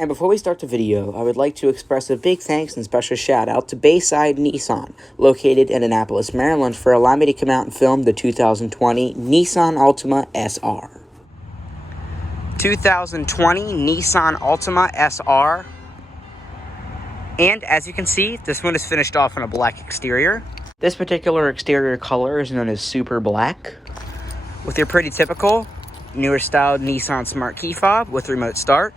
And before we start the video, I would like to express a big thanks and special shout out to Bayside Nissan, located in Annapolis, Maryland, for allowing me to come out and film the 2020 Nissan Altima SR. 2020 Nissan Altima SR. And as you can see, this one is finished off on a black exterior. This particular exterior color is known as Super Black, with your pretty typical newer styled Nissan Smart Key Fob with remote start.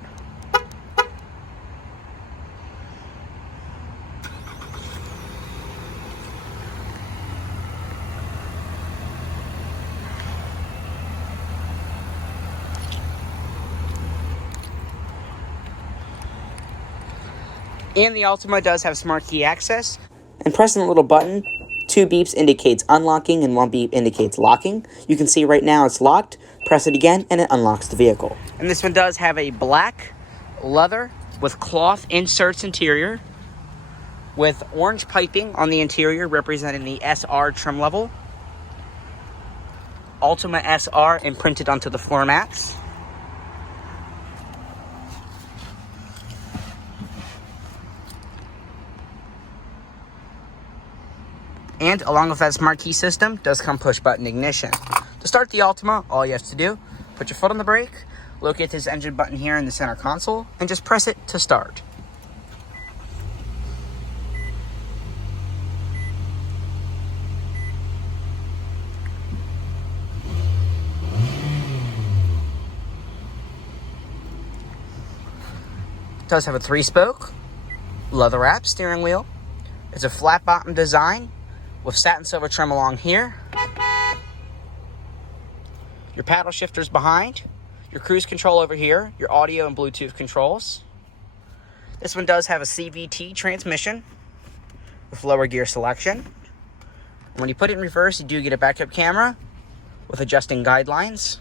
And the Altima does have smart key access. And pressing the little button, 2 beeps indicates unlocking and 1 beep indicates locking. You can see right now it's locked. Press it again and it unlocks the vehicle. And this one does have a black leather with cloth inserts interior with orange piping on the interior representing the SR trim level. Altima SR imprinted onto the floor mats. And along with that smart key system, does come push button ignition. To start the Altima, all you have to do, put your foot on the brake, locate this engine button here in the center console, and just press it to start. It does have a 3-spoke, leather-wrapped steering wheel. It's a flat bottom design with satin silver trim along here. Your paddle shifters behind, your cruise control over here, your audio and Bluetooth controls. This one does have a CVT transmission with lower gear selection. When you put it in reverse, you do get a backup camera with adjusting guidelines,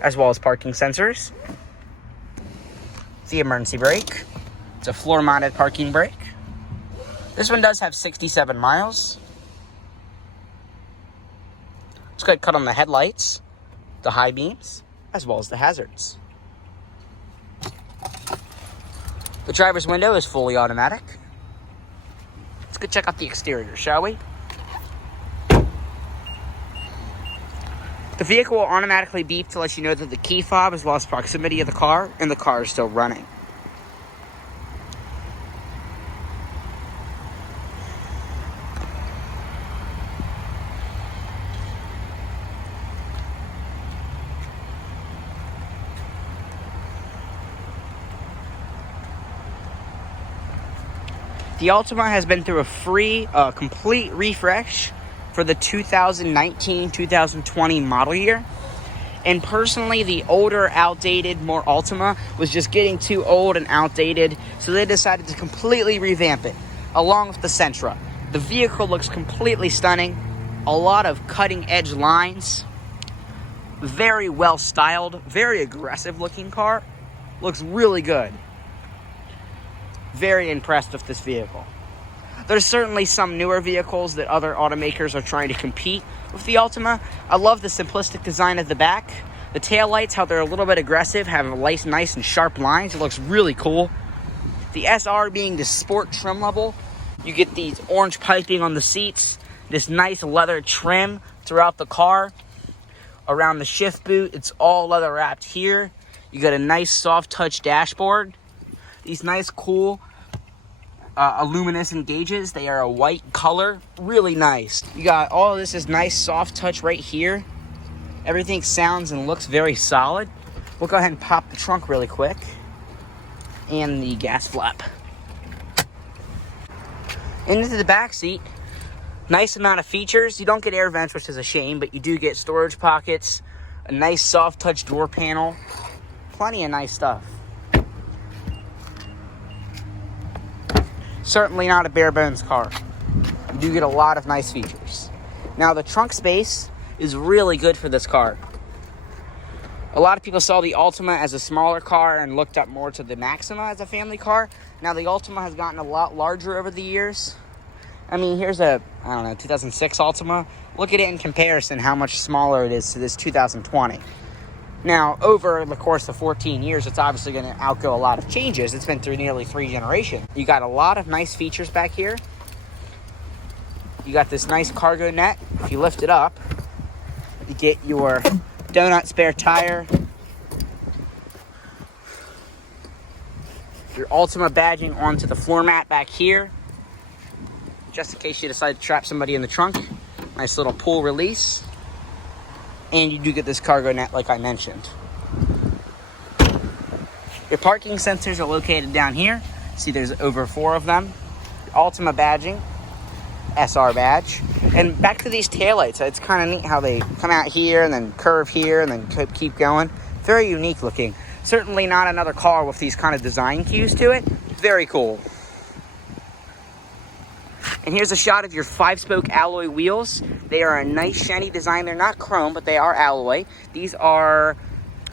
as well as parking sensors. The emergency brake. It's a floor-mounted parking brake. This one does have 67 miles. Let's go ahead and cut on the headlights, the high beams, as well as the hazards. The driver's window is fully automatic. Let's go check out the exterior, shall we? The vehicle will automatically beep to let you know that the key fob has lost proximity of the car and the car is still running. The Altima has been through a free, complete refresh for the 2019-2020 model year. And personally, the older, outdated, more Altima was just getting too old and outdated, so they decided to completely revamp it, along with the Sentra. The vehicle looks completely stunning, a lot of cutting-edge lines, very well-styled, very aggressive-looking car, looks really good. Very impressed with this vehicle. There's certainly some newer vehicles that other automakers are trying to compete with the Altima. I love the simplistic design of the back. The taillights, how they're a little bit aggressive, have nice and sharp lines. It looks really cool. The SR being the sport trim level, you get these orange piping on the seats, this nice leather trim throughout the car. Around the shift boot, it's all leather wrapped here. You got a nice soft touch dashboard. These nice, cool, luminescent gauges. They are a white color. Really nice. You got all of this is nice, soft touch right here. Everything sounds and looks very solid. We'll go ahead and pop the trunk really quick. And the gas flap. Into the back seat. Nice amount of features. You don't get air vents, which is a shame, but you do get storage pockets. A nice, soft touch door panel. Plenty of nice stuff. Certainly not a bare bones car. You do get a lot of nice features. Now the trunk space is really good for this car. A lot of people saw the Altima as a smaller car and looked up more to the Maxima as a family car. Now the Altima has gotten a lot larger over the years. I mean, here's a, 2006 Altima. Look at it in comparison, how much smaller it is to this 2020. Now, over the course of 14 years, it's obviously going to outgo a lot of changes. It's been through nearly 3 generations. You got a lot of nice features back here. You got this nice cargo net. If you lift it up, you get your donut spare tire, your Altima badging onto the floor mat back here, just in case you decide to trap somebody in the trunk. Nice little pull release. And you do get this cargo net like I mentioned. Your parking sensors are located down here. See, there's over 4 of them. Your Altima badging, SR badge. And back to these taillights. It's kind of neat how they come out here and then curve here and then keep going. Very unique looking. Certainly not another car with these kind of design cues to it. Very cool. And here's a shot of your 5-spoke alloy wheels. They are a nice shiny design. They're not chrome, but they are alloy. These are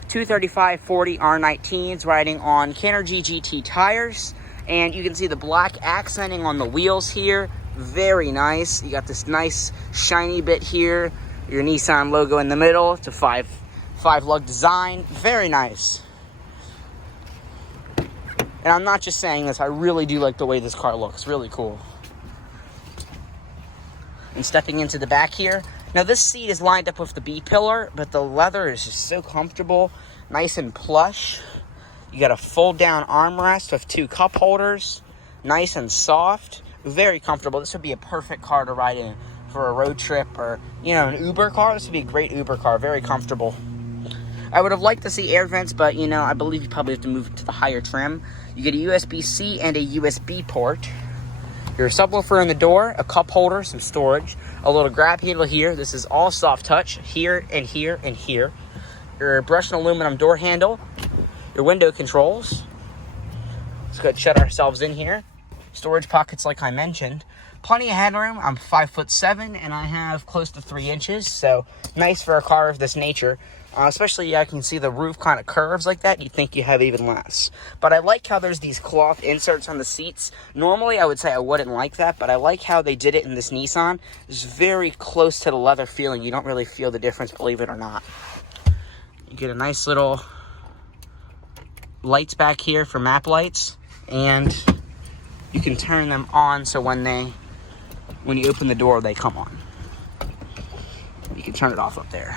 235/40 R19s riding on Canergy GT tires. And you can see the black accenting on the wheels here. Very nice. You got this nice shiny bit here. Your Nissan logo in the middle. It's a 5-lug design. Very nice. And I'm not just saying this. I really do like the way this car looks. Really cool. And stepping into the back here. Now this seat is lined up with the B-pillar, but the leather is just so comfortable. Nice and plush. You got a fold down armrest with 2 cup holders. Nice and soft. Very comfortable. This would be a perfect car to ride in for a road trip or, you know, an Uber car. This would be a great Uber car. Very comfortable. I would have liked to see air vents, but, you know, I believe you probably have to move it to the higher trim. You get a USB-C and a USB port. Your subwoofer in the door, a cup holder, some storage, a little grab handle here. This is all soft touch here and here and here. Your brushed aluminum door handle, your window controls. Let's go ahead and shut ourselves in here. Storage pockets like I mentioned. Plenty of headroom. I'm 5'7" and I have close to 3 inches, so nice for a car of this nature. Especially, I can see the roof kind of curves like that. You'd think you have even less. But I like how there's these cloth inserts on the seats. Normally, I would say I wouldn't like that, but I like how they did it in this Nissan. It's very close to the leather feeling. You don't really feel the difference, believe it or not. You get a nice little lights back here for map lights, and you can turn them on so when you open the door, they come on. You can turn it off up there.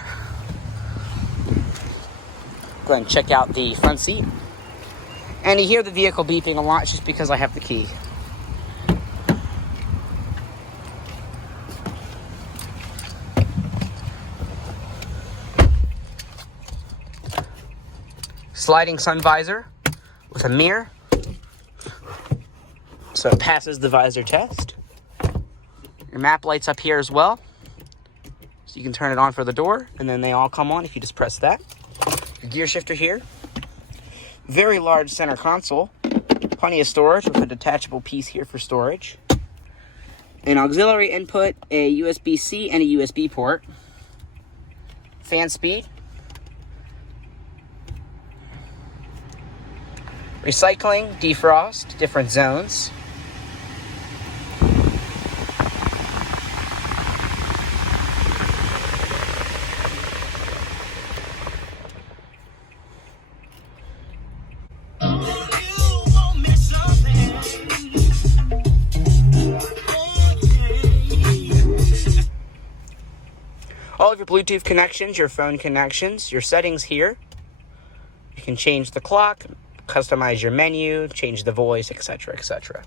Go ahead and check out the front seat. And you hear the vehicle beeping a lot just because I have the key. Sliding sun visor with a mirror. So it passes the visor test. Your map lights up here as well. So you can turn it on for the door, and then they all come on if you just press that. Your gear shifter here. Very large center console. Plenty of storage with a detachable piece here for storage. An auxiliary input, a USB-C, and a USB port. Fan speed. Recycling, defrost, different zones. All of your Bluetooth connections, your phone connections, your settings here. You can change the clock, customize your menu, change the voice, etc., etc.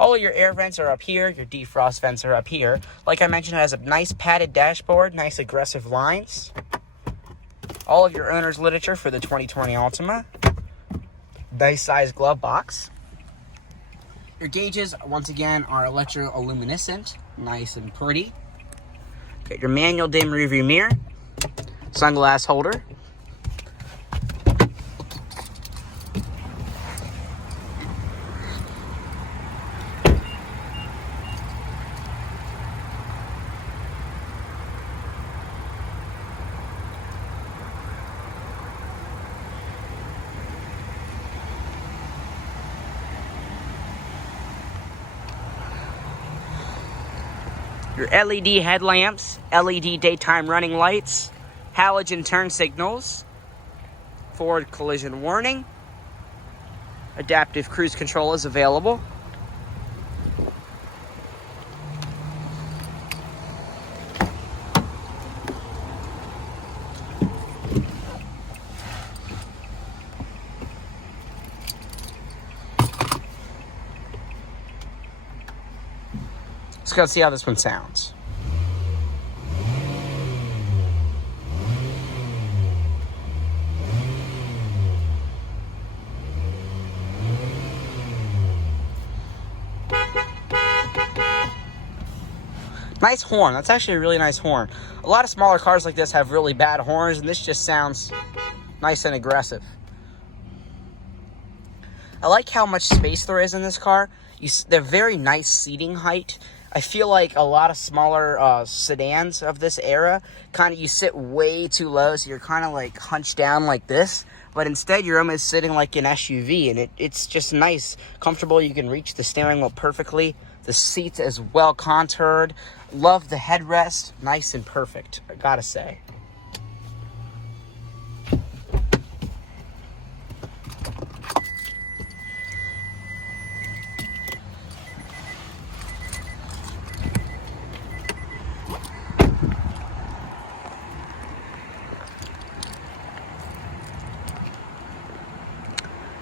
All of your air vents are up here. Your defrost vents are up here. Like I mentioned, it has a nice padded dashboard, nice aggressive lines. All of your owner's literature for the 2020 Altima. Bayside glove box. Your gauges, once again, are electroluminescent, nice and pretty. Got your manual dim rearview mirror, sunglass holder. Your LED headlamps, LED daytime running lights, halogen turn signals, forward collision warning. Adaptive cruise control is available. Let's go see how this one sounds. Nice horn. That's actually a really nice horn. A lot of smaller cars like this have really bad horns, and this just sounds nice and aggressive. I like how much space there is in this car. They're very nice seating height. I feel like a lot of smaller sedans of this era, you sit way too low, so you're kind of like hunched down like this. But instead, you're almost sitting like an SUV, and it's just nice, comfortable. You can reach the steering wheel perfectly. The seats is well contoured. Love the headrest. Nice and perfect, I gotta say.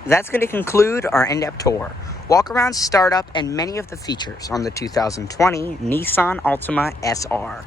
That's going to conclude our in-depth tour. Walkaround, startup, and many of the features on the 2020 Nissan Altima SR.